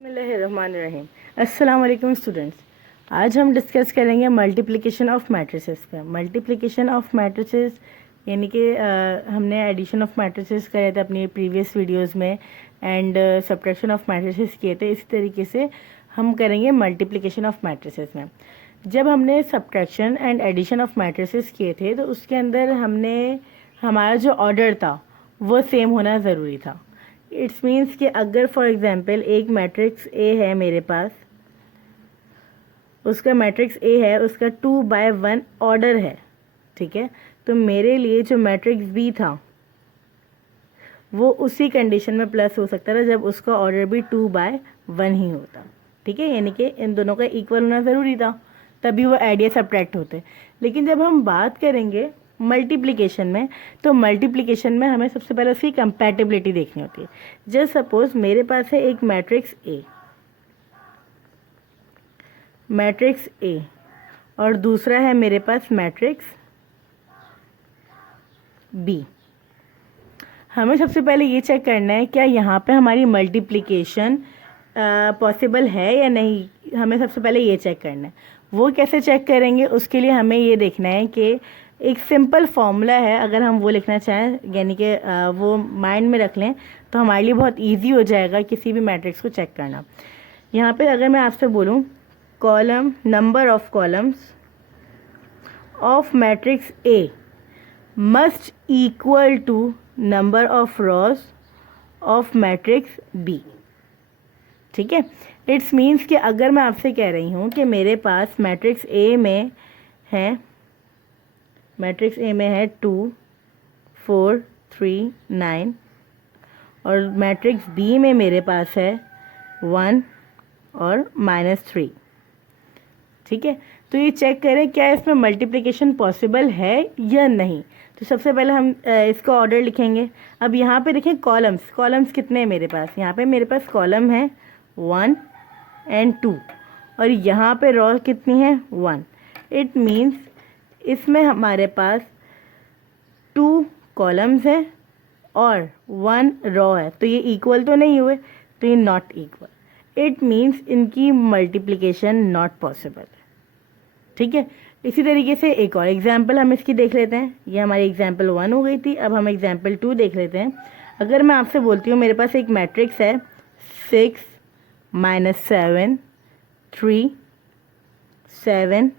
बिस्मिल्लाहिर्रहमानिर्रहीम। अस्सलाम वालेकुम स्टूडेंट्स। आज हम डिस्कस करेंगे मल्टीप्लिकेशन ऑफ मैट्रिसेस का। मल्टीप्लिकेशन ऑफ मैट्रिसेस यानी कि हमने एडिशन ऑफ मैट्रिसेस करे थे अपनी प्रीवियस वीडियोस में एंड सब्ट्रैक्शन ऑफ मैट्रिसेस किए थे। इसी तरीके से हम करेंगे मल्टीप्लिकेशन ऑफ मैट्रिसेस में। जब हमने subtraction and addition of matrices किए थे तो उसके अंदर हमने हमारा जो ऑर्डर था वो सेम होना ज़रूरी था। इट्स मीन्स कि अगर फॉर एग्ज़ाम्पल एक मैट्रिक्स ए है मेरे पास, उसका मैट्रिक्स ए है, उसका 2/1 ऑर्डर है, ठीक है, तो मेरे लिए जो मैट्रिक्स बी था वो उसी कंडीशन में प्लस हो सकता था जब उसका ऑर्डर भी 2/1 ही होता, ठीक है, यानी कि इन दोनों का इक्वल होना ज़रूरी था, तभी वो ऐड या सब्ट्रैक्ट होते। लेकिन जब हम बात करेंगे मल्टीप्लिकेशन में, तो मल्टीप्लिकेशन में हमें सबसे पहले उसकी कंपैटिबिलिटी देखनी होती है। जस्ट सपोज मेरे पास है एक मैट्रिक्स ए और दूसरा है मेरे पास मैट्रिक्स बी। हमें सबसे पहले ये चेक करना है क्या यहाँ पे हमारी मल्टीप्लिकेशन पॉसिबल है या नहीं। हमें सबसे पहले ये चेक करना है। वो कैसे चेक करेंगे, उसके लिए हमें ये देखना है कि एक सिंपल फॉर्मूला है, अगर हम वो लिखना चाहें यानी कि वो माइंड में रख लें तो हमारे लिए बहुत इजी हो जाएगा किसी भी मैट्रिक्स को चेक करना। यहाँ पे अगर मैं आपसे बोलूँ column number of columns of matrix A must equal to number of rows of matrix B, ठीक है। इट्स मीन्स कि अगर मैं आपसे कह रही हूँ कि मेरे पास मैट्रिक्स ए में है 2, 4, 3, 9 और मैट्रिक्स बी में मेरे पास है 1 और -3, ठीक है। तो ये चेक करें क्या इसमें मल्टीप्लिकेशन पॉसिबल है या नहीं। तो सबसे पहले हम इसका ऑर्डर लिखेंगे। अब यहाँ पे देखें कॉलम्स कितने हैं मेरे पास। यहाँ पे मेरे पास कॉलम है 1 और 2 और यहाँ पे रॉ कितनी है 1। इट मीन्स इसमें हमारे पास 2 कॉलम्स हैं और 1 रॉ है, तो ये इक्वल तो नहीं हुए, तो ये नॉट इक्वल। इट मीन्स इनकी मल्टीप्लिकेशन नॉट पॉसिबल, ठीक है। इसी तरीके से एक और एग्जाम्पल हम इसकी देख लेते हैं। ये हमारी एग्जाम्पल 1 हो गई थी। अब हम एग्जाम्पल 2 देख लेते हैं। अगर मैं आपसे बोलती हूँ मेरे पास एक मैट्रिक्स है 6 -7 3 7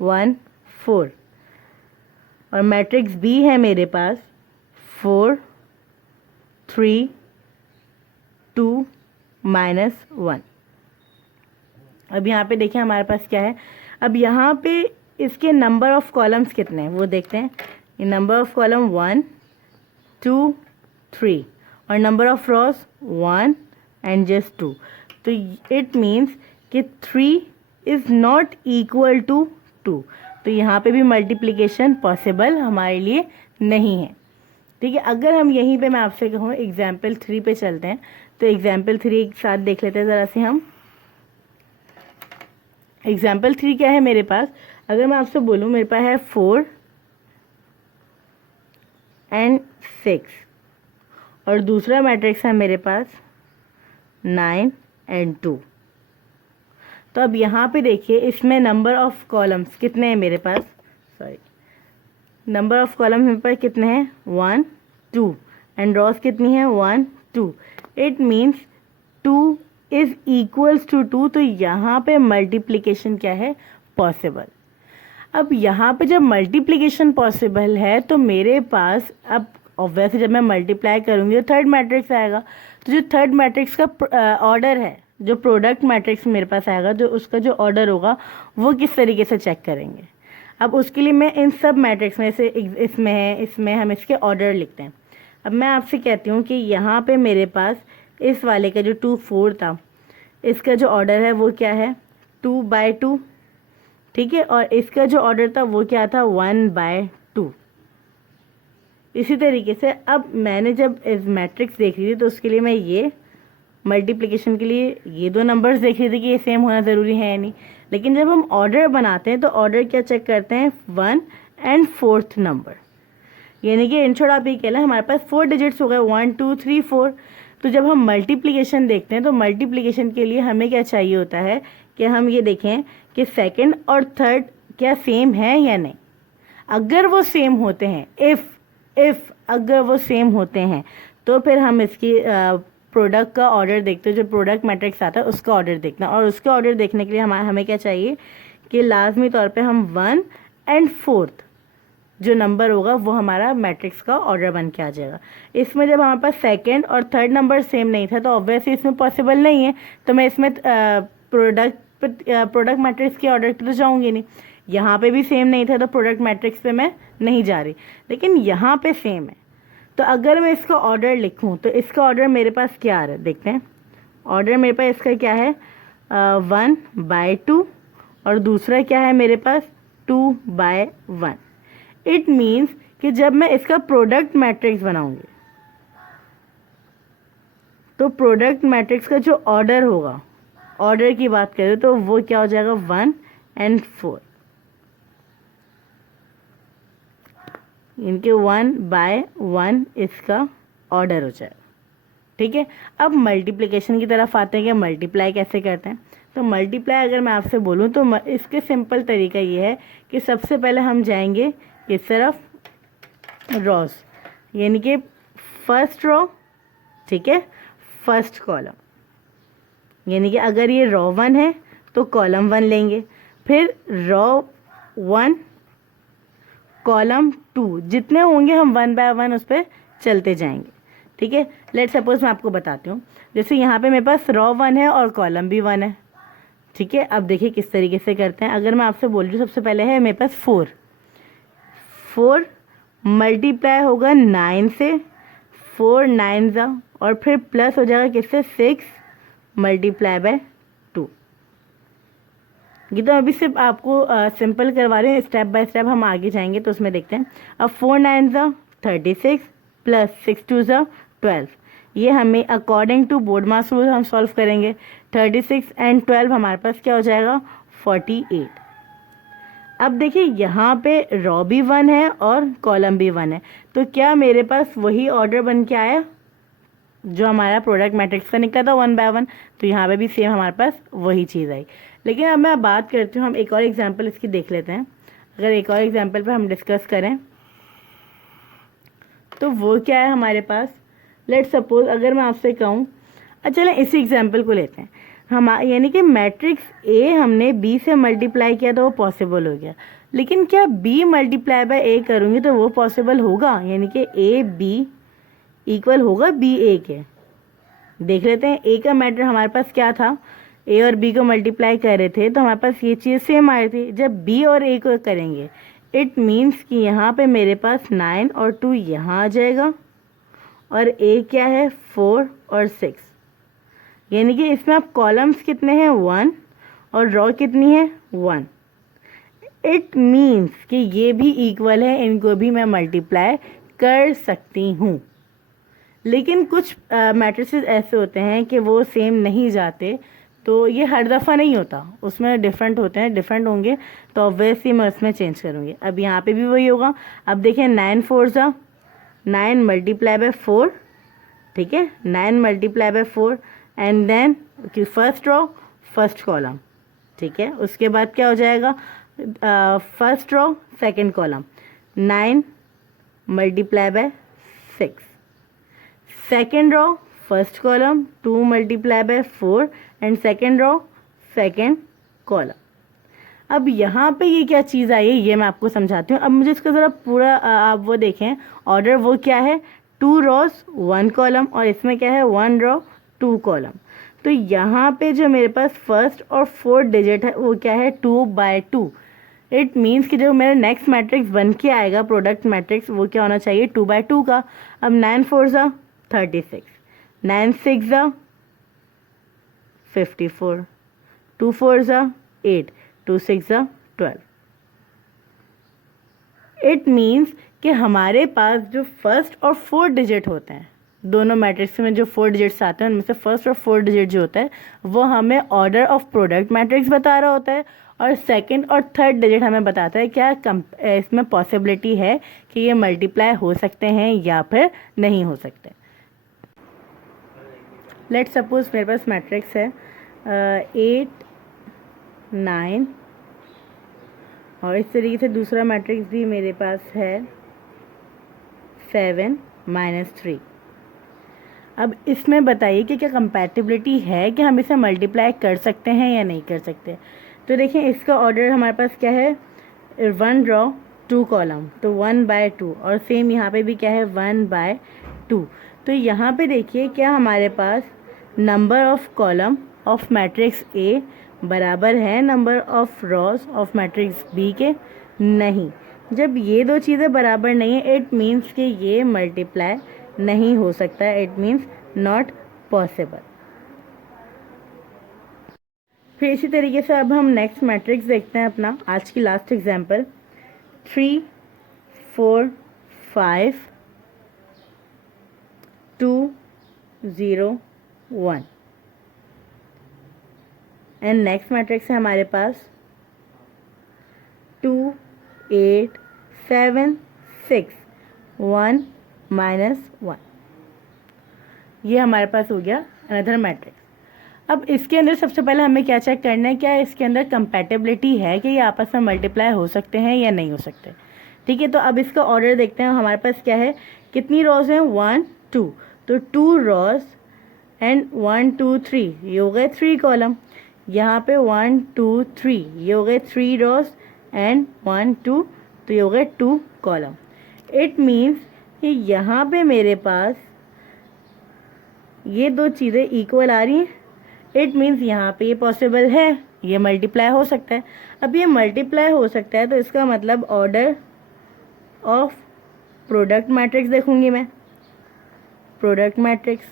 1 4 और मैट्रिक्स बी है मेरे पास 4 3 2 -1। अब यहाँ पे देखिए हमारे पास क्या है। अब यहाँ पे इसके नंबर ऑफ कॉलम्स कितने हैं वो देखते हैं। ये नंबर ऑफ कॉलम 1 2 3 और number of rows 1 and just 2। तो इट मीन्स कि 3 इज़ नॉट इक्वल टू 2, तो यहाँ पे भी मल्टीप्लिकेशन पॉसिबल हमारे लिए नहीं है, ठीक है। अगर हम यहीं पे मैं आपसे कहूँ एग्जाम्पल 3 पे चलते हैं, तो एग्जाम्पल 3 एक साथ देख लेते हैं ज़रा से हम। एग्जाम्पल 3 क्या है मेरे पास। अगर मैं आपसे बोलूँ मेरे पास है 4 और 6 और दूसरा मैट्रिक्स है मेरे पास 9 और 2। तो अब यहाँ पे देखिए इसमें नंबर ऑफ कॉलम्स कितने हैं मेरे पास, नंबर ऑफ कॉलम मेरे पास कितने हैं 1 2 एंड रॉस कितनी है 1 2। It means 2 is equals to 2, तो यहाँ पे मल्टीप्लिकेशन क्या है पॉसिबल। अब यहाँ पे जब मल्टीप्लिकेशन पॉसिबल है तो मेरे पास अब ऑब्वियसली जब मैं मल्टीप्लाई करूँगी तो थर्ड मैट्रिक्स आएगा। तो जो थर्ड मैट्रिक्स का ऑर्डर है, जो प्रोडक्ट मैट्रिक्स मेरे पास आएगा, जो उसका जो ऑर्डर होगा वो किस तरीके से चेक करेंगे। अब उसके लिए मैं इन सब मैट्रिक्स में से इसमें है, इसमें हम इसके ऑर्डर लिखते हैं। अब मैं आपसे कहती हूँ कि यहाँ पे मेरे पास इस वाले का जो 2 4 था, इसका जो ऑर्डर है वो क्या है 2/2, ठीक है, और इसका जो ऑर्डर था वो क्या था 1/2। इसी तरीके से अब मैंने जब इस मैट्रिक्स देख रही थी तो उसके लिए मैं ये मल्टीप्लिकेशन के लिए ये 2 नंबर्स देख रही थी कि ये सेम होना ज़रूरी है या नहीं। लेकिन जब हम ऑर्डर बनाते हैं तो ऑर्डर क्या चेक करते हैं 1 और 4th नंबर, यानी कि इन शॉर्ट आप ये कह लें हमारे पास 4 डिजिट्स हो गए 1 2 3 4। तो जब हम मल्टीप्लिकेशन देखते हैं तो मल्टीप्लिकेशन के लिए हमें क्या चाहिए होता है कि हम ये देखें कि सेकंड और थर्ड क्या सेम है या नहीं। अगर वो सेम होते हैं, इफ़ अगर वो सेम होते हैं तो फिर हम इसकी प्रोडक्ट का ऑर्डर देखते हैं, जो प्रोडक्ट मैट्रिक्स आता है उसका ऑर्डर देखना। और उसका ऑर्डर देखने के लिए हमें क्या चाहिए कि लाजमी तौर पे हम 1 और 4 जो नंबर होगा वो हमारा मैट्रिक्स का ऑर्डर बन के आ जाएगा। इसमें जब हमारे पास सेकंड और थर्ड नंबर सेम नहीं था तो ऑब्वियसली इसमें पॉसिबल नहीं है, तो मैं इसमें प्रोडक्ट मैट्रिक्स के ऑर्डर पे तो जाऊँगी नहीं। यहाँ पे भी सेम नहीं था तो प्रोडक्ट मैट्रिक्स पे मैं नहीं जा रही, लेकिन यहाँ पे सेम है। तो अगर मैं इसका ऑर्डर लिखूँ तो इसका ऑर्डर मेरे पास क्या आ रहा है देखते हैं। ऑर्डर मेरे पास इसका क्या है 1/2 और दूसरा क्या है मेरे पास 2/1। इट मीन्स कि जब मैं इसका प्रोडक्ट मैट्रिक्स बनाऊंगी तो प्रोडक्ट मैट्रिक्स का जो ऑर्डर होगा, ऑर्डर की बात करें तो वो क्या हो जाएगा 1 और 4, इनके 1/1 इसका ऑर्डर हो जाएगा। ठीक है, अब मल्टीप्लिकेशन की तरफ आते हैं कि मल्टीप्लाई कैसे करते हैं। तो मल्टीप्लाई अगर मैं आपसे बोलूँ तो इसके सिंपल तरीका ये है कि सबसे पहले हम जाएंगे इस तरफ रॉज, यानी कि फर्स्ट रो, ठीक है, फर्स्ट कॉलम, यानी कि अगर ये रो 1 है तो कॉलम 1 लेंगे, फिर रो 1 कॉलम 2, जितने होंगे हम 1/1 उस पर चलते जाएंगे। ठीक है, लेट सपोज मैं आपको बताती हूँ, जैसे यहाँ पे मेरे पास रो 1 है और कॉलम भी 1 है। ठीक है, अब देखिए किस तरीके से करते हैं। अगर मैं आपसे बोल रही हूँ सबसे पहले है मेरे पास 4 मल्टीप्लाई होगा 9 से, 4 9 जा, और फिर प्लस हो जाएगा किससे 6 मल्टीप्लाई बाय 2। ये तो अभी सिर्फ आपको सिंपल करवा रहे हैं, स्टेप बाय स्टेप हम आगे जाएंगे तो उसमें देखते हैं। अब 4 9 जा 36 प्लस 6 2 जा 12, ये हमें according to BODMAS rule हम सॉल्व करेंगे। 36 और 12 हमारे पास क्या हो जाएगा 48। अब देखिए यहाँ पे रो भी 1 है और कॉलम भी 1 है, तो क्या मेरे पास वही ऑर्डर बन के आया जो हमारा प्रोडक्ट मैट्रिक्स का निकला था 1/1, तो यहाँ पे भी सेम हमारे पास वही चीज़ आई। लेकिन अब मैं बात करती हूँ, हम एक और एग्जांपल इसकी देख लेते हैं। अगर एक और एग्जांपल पे हम डिस्कस करें तो वो क्या है हमारे पास, लेट सपोज अगर मैं आपसे कहूँ, अच्छा चलें इसी एग्जांपल को लेते हैं हम, यानी कि मैट्रिक्स ए हमने बी से मल्टीप्लाई किया तो वो पॉसिबल हो गया, लेकिन क्या बी मल्टीप्लाई बाय ए करूँगी तो वो पॉसिबल होगा, यानी कि ए बी इक्वल होगा बी ए के। देख लेते हैं, ए का मैटर हमारे पास क्या था, ए और बी को मल्टीप्लाई कर रहे थे तो हमारे पास ये चीज़ सेम आ रही थी। जब बी और ए को करेंगे इट मीन्स कि यहाँ पे मेरे पास 9 और 2 यहाँ आ जाएगा, और ए क्या है 4 और 6, यानी कि इसमें आप कॉलम्स कितने हैं 1 और रो कितनी है 1। इट मीन्स कि ये भी इक्वल है, इनको भी मैं मल्टीप्लाई कर सकती हूँ। लेकिन कुछ मैट्रिसेस ऐसे होते हैं कि वो सेम नहीं जाते, तो ये हर दफ़ा नहीं होता, उसमें डिफरेंट होते हैं, डिफरेंट होंगे तो ऑब्वियसली मैं उसमें चेंज करूँगी। अब यहाँ पे भी वही होगा। अब देखिए 9 4 जा 9 मल्टीप्लाई बाय 4, ठीक है, 9 multiply by 4 and then first row first column, ठीक है, उसके बाद क्या हो जाएगा first row second column 9 multiply by 6, second row first column 2 multiply by 4 and second row second column. अब यहाँ पे ये क्या चीज़ आई है ये मैं आपको समझाती हूँ। अब मुझे इसका ज़रा पूरा आप वो देखें, ऑर्डर वो क्या है 2 रोज 1 कॉलम, और इसमें क्या है 1 रो 2 कॉलम। तो यहाँ पे जो मेरे पास फर्स्ट और फोर्थ डिजिट है वो क्या है 2/2। इट मीन्स कि जो मेरा नेक्स्ट मैट्रिक्स बन के आएगा प्रोडक्ट मैट्रिक्स वो क्या होना चाहिए 2/2 का। अब 9 4 जा 36, 9 6 जा 54, 2 4 जा 8, 2 6 जा 12। इट मीन्स कि हमारे पास जो फर्स्ट और फोर्थ डिजिट होते हैं, दोनों मैट्रिक्स में जो 4 डिजिट्स आते हैं उनमें से फर्स्ट और फोर्थ डिजिट जो होता है वो हमें ऑर्डर ऑफ प्रोडक्ट मैट्रिक्स बता रहा होता है, और सेकंड और थर्ड डिजिट हमें बताता है क्या इसमें पॉसिबिलिटी है कि ये मल्टीप्लाई हो सकते हैं या फिर नहीं हो सकते। लेट सपोज मेरे पास मैट्रिक्स है 8 9 और इस तरीके से दूसरा मैट्रिक्स भी मेरे पास है 7 -3। अब इसमें बताइए कि क्या कंपैटिबिलिटी है कि हम इसे मल्टीप्लाई कर सकते हैं या नहीं कर सकते। तो देखें इसका ऑर्डर हमारे पास क्या है, 1 रो 2 कॉलम, तो 1/2 और सेम यहाँ पे भी क्या है 1/2। तो यहाँ पे देखिए क्या हमारे पास number of column of matrix A बराबर है number of rows of matrix B के, नहीं। जब ये दो चीज़ें बराबर नहीं है इट मीन्स कि ये मल्टीप्लाई नहीं हो सकता, इट मीन्स नॉट पॉसिबल। फिर इसी तरीके से अब हम नेक्स्ट मैट्रिक्स देखते हैं अपना आज की last example 3 4 5 2 0 1 and next matrix है हमारे पास 2 8 7 6 1 -1। ये हमारे पास हो गया अनदर मैट्रिक्स। अब इसके अंदर सबसे पहले हमें क्या चेक करना है, क्या इसके अंदर कंपैटिबिलिटी है कि ये आपस में मल्टीप्लाई हो सकते हैं या नहीं हो सकते। ठीक है, तो अब इसका ऑर्डर देखते हैं। हमारे पास क्या है, कितनी रोज हैं 1 2, तो 2 रोज एंड 1 2 3 ये हो गए 3 कॉलम। यहाँ पे 1 2 3 ये हो गए 3 रोज एंड 1 2, तो ये हो गए 2 कॉलम। इट मीन्स कि यहाँ पे मेरे पास ये दो चीज़ें इक्वल आ रही हैं, इट मीन्स यहाँ पे ये पॉसिबल है, ये मल्टीप्लाई हो सकता है। अब ये मल्टीप्लाई हो सकता है तो इसका मतलब ऑर्डर ऑफ प्रोडक्ट मैट्रिक्स देखूंगी मैं, प्रोडक्ट मैट्रिक्स,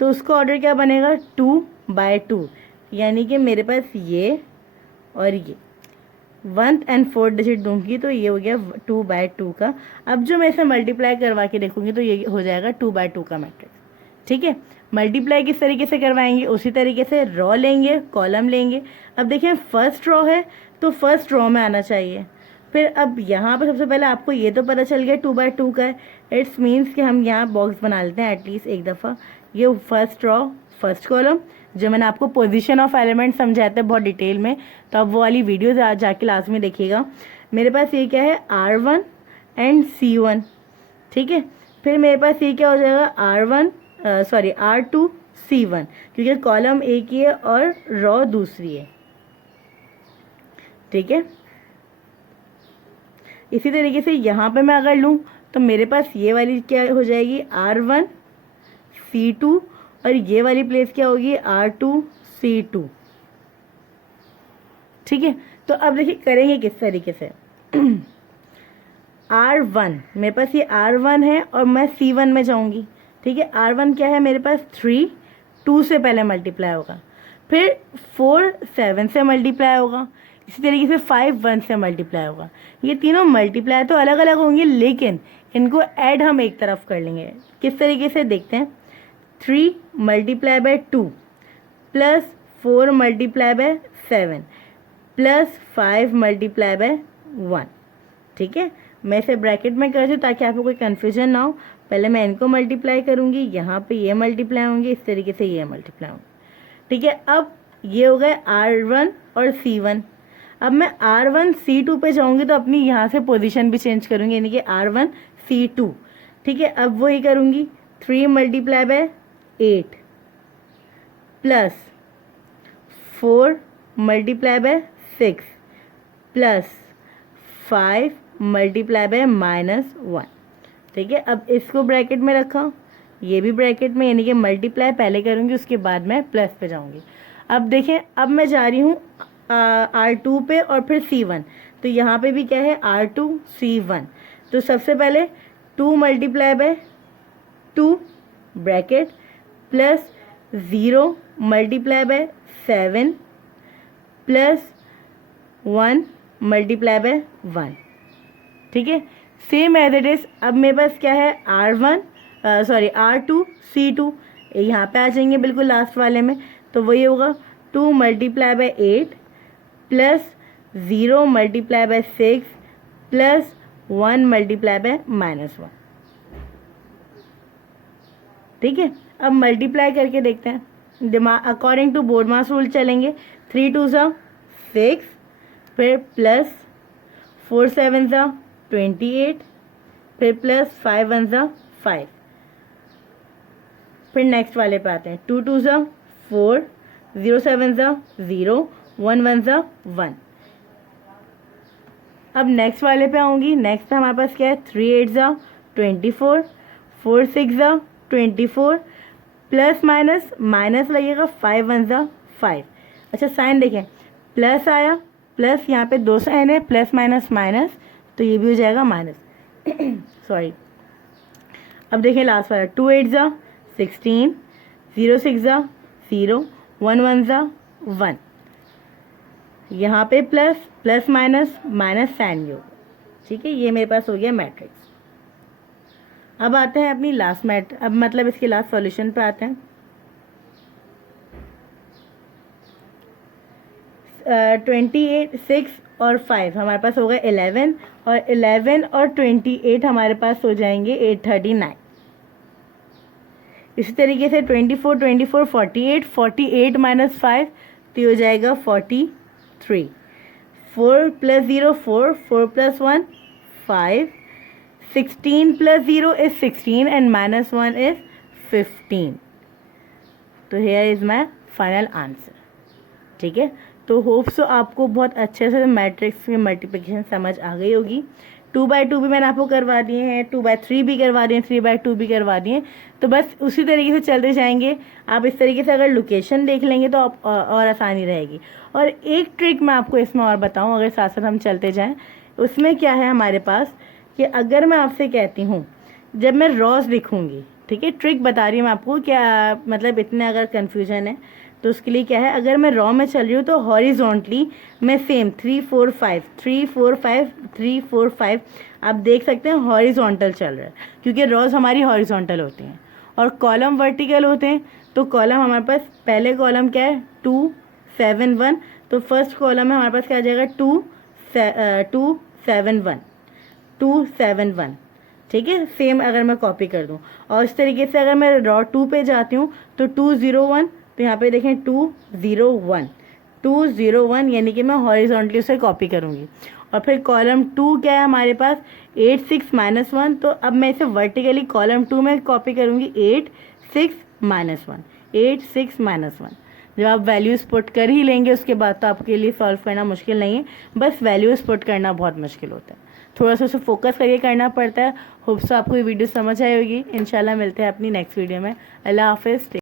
तो उसका ऑर्डर क्या बनेगा 2/2, यानी कि मेरे पास ये और ये 1 एंड 4 डिजिट दूंगी तो ये हो गया 2/2 का। अब जो मैं इसे मल्टीप्लाई करवा के देखूंगी तो ये हो जाएगा 2/2 का मैट्रिक्स। ठीक है, मल्टीप्लाई किस तरीके से करवाएंगे, उसी तरीके से रॉ लेंगे, कॉलम लेंगे। अब देखिए फर्स्ट रॉ है तो फर्स्ट रॉ में आना चाहिए। फिर अब यहाँ पर सबसे पहले आपको ये तो पता चल गया 2/2 का है, इट्स मीन्स कि हम यहाँ बॉक्स बना लेते हैं एटलीस्ट एक दफ़ा। ये फर्स्ट रॉ फर्स्ट कॉलम, जो मैंने आपको पोजीशन ऑफ एलिमेंट समझाते हैं बहुत डिटेल में, तो अब वो वाली वीडियो जाके लास्ट में देखिएगा। मेरे पास ये क्या है R1 एंड C1। ठीक है, फिर मेरे पास ये क्या हो जाएगा R2 C1, क्योंकि कॉलम एक ही है और रॉ दूसरी है। ठीक है, इसी तरीके से यहाँ पे मैं अगर लूँ तो मेरे पास ये वाली क्या हो जाएगी R1 C2 और ये वाली प्लेस क्या होगी R2 C2। ठीक है, तो अब देखिए करेंगे किस तरीके से। R1 मेरे पास ये R1 है और मैं C1 में जाऊंगी। ठीक है, R1 क्या है मेरे पास 3 2 से पहले मल्टीप्लाई होगा, फिर 4 7 से मल्टीप्लाई होगा, इसी तरीके से 5 1 से मल्टीप्लाई होगा। ये तीनों मल्टीप्लाई तो अलग अलग होंगे लेकिन इनको ऐड हम एक तरफ कर लेंगे। किस तरीके से देखते हैं, 3 × 2 प्लस 4 × 7 प्लस 5 × 1। ठीक है, मैं इसे ब्रैकेट में कर दूँ ताकि आपको कोई कन्फ्यूजन ना हो। पहले मैं इनको मल्टीप्लाई करूँगी, यहाँ पे ये मल्टीप्लाई होंगे, इस तरीके से ये मल्टीप्लाई होंगे। ठीक है, अब ये हो गए R1 और C1। अब मैं R1 C2 पे जाऊँगी तो अपनी यहाँ से पोजीशन भी चेंज करूँगी, यानी कि R1 C2। ठीक है, अब वही करूँगी 3 × 8 प्लस 4 × 6 प्लस 5 × -1। ठीक है, अब इसको ब्रैकेट में रखा, ये भी ब्रैकेट में, यानी कि मल्टीप्लाई पहले करूँगी उसके बाद मैं प्लस पे जाऊँगी। अब देखें, अब मैं जा रही हूँ R2 पे और फिर C1, तो यहाँ पे भी क्या है R2 C1। तो सबसे पहले 2 × 2 ब्रैकेट प्लस 0 × 7 प्लस 1 × 1। ठीक है, सेम एज इट इज। अब मेरे पास क्या है R2 C2, यहाँ पे आ जाएंगे बिल्कुल लास्ट वाले में, तो वही होगा 2 × 8 प्लस 0 × 6 प्लस 1 × -1। ठीक है, अब मल्टीप्लाई करके देखते हैं, दिमाग according to BODMAS rule चलेंगे। 3 2 6, फिर प्लस 4 7 28, फिर प्लस 5 1 5। फिर नेक्स्ट वाले पे आते हैं। 2 2 4, 0 7 0, 1 1 1। अब नेक्स्ट वाले पे आऊँगी। नेक्स्ट पे हमारे पास क्या है, 3 8 24, 4 6 24, प्लस माइनस माइनस लगेगा, 5 1 5। अच्छा साइन देखें, प्लस आया, प्लस यहाँ पे 2 साइन है, प्लस माइनस माइनस, तो ये भी हो जाएगा माइनस सॉरी। अब देखें लास्ट वाला, 2 8 16, 0 6 0, 1 1 1। यहाँ पे plus plus minus minus sign योग। ठीक है, ये मेरे पास हो गया मैट्रिक्स। अब आते हैं अपनी लास्ट अब मतलब इसके लास्ट सॉल्यूशन पे आते हैं। 28 6 और 5 हमारे पास होगा 11, और 11 और 28 हमारे पास हो जाएंगे 839। इसी तरीके से 24 24 48, 48 माइनस 5 तो हो जाएगा 43। 4 plus 0 4, 4 plus 1 5, 16 plus 0 is 16 and minus 1 is 15। तो here is my final answer. ठीक है, तो होप सो आपको बहुत अच्छे से मैट्रिक्स की मल्टीप्लिकेशन समझ आ गई होगी। 2/2 भी मैंने आपको करवा दिए हैं, 2/3 भी करवा दिए, 3/2 भी करवा दिए। तो बस उसी तरीके से चलते जाएंगे। आप इस तरीके से अगर लोकेशन देख लेंगे तो आप और आसानी रहेगी। और एक ट्रिक मैं आपको इसमें और बताऊं, अगर साथ साथ हम चलते जाएं, उसमें क्या है हमारे पास कि अगर मैं आपसे कहती हूँ जब मैं रॉस लिखूँगी, ठीक है, ट्रिक बता रही हूँ मैं आपको, क्या मतलब इतने अगर कन्फ्यूजन है तो उसके लिए क्या है, अगर मैं रॉ में चल रही हूँ तो हॉरिजॉन्टली मैं सेम 3 4 5 3 4 5 3 4 5 आप देख सकते हैं हॉरिजॉन्टल चल रहा है, क्योंकि रॉज हमारी हॉरिजॉन्टल होती हैं और कॉलम वर्टिकल होते हैं। तो कॉलम हमारे पास पहले कॉलम क्या है 2 7 1, तो फर्स्ट कॉलम में हमारे पास क्या आ जाएगा 2 7 1 2 7 1। ठीक है, सेम अगर मैं कॉपी कर दूं, और इस तरीके से अगर मैं रॉ 2 पे जाती हूँ तो 2 0 1, तो यहाँ पे देखें 2 0 1 2 0 1, यानी कि मैं हॉरिजॉन्टली उसे कॉपी करूँगी। और फिर कॉलम 2 क्या है हमारे पास 8 6 -1, तो अब मैं इसे वर्टिकली कॉलम 2 में कॉपी करूँगी 8 6 -1 8 6 -1। जब आप वैल्यूज़ पुट कर ही लेंगे उसके बाद तो आपके लिए सॉल्व करना मुश्किल नहीं है, बस वैल्यूज़ पुट करना बहुत मुश्किल होता है, थोड़ा सा उसे फोकस करके करना पड़ता है। होप सो आपको ये वीडियो समझ आई होगी। इंशाल्लाह मिलते हैं अपनी नेक्स्ट वीडियो में। अल्लाह हाफिज़।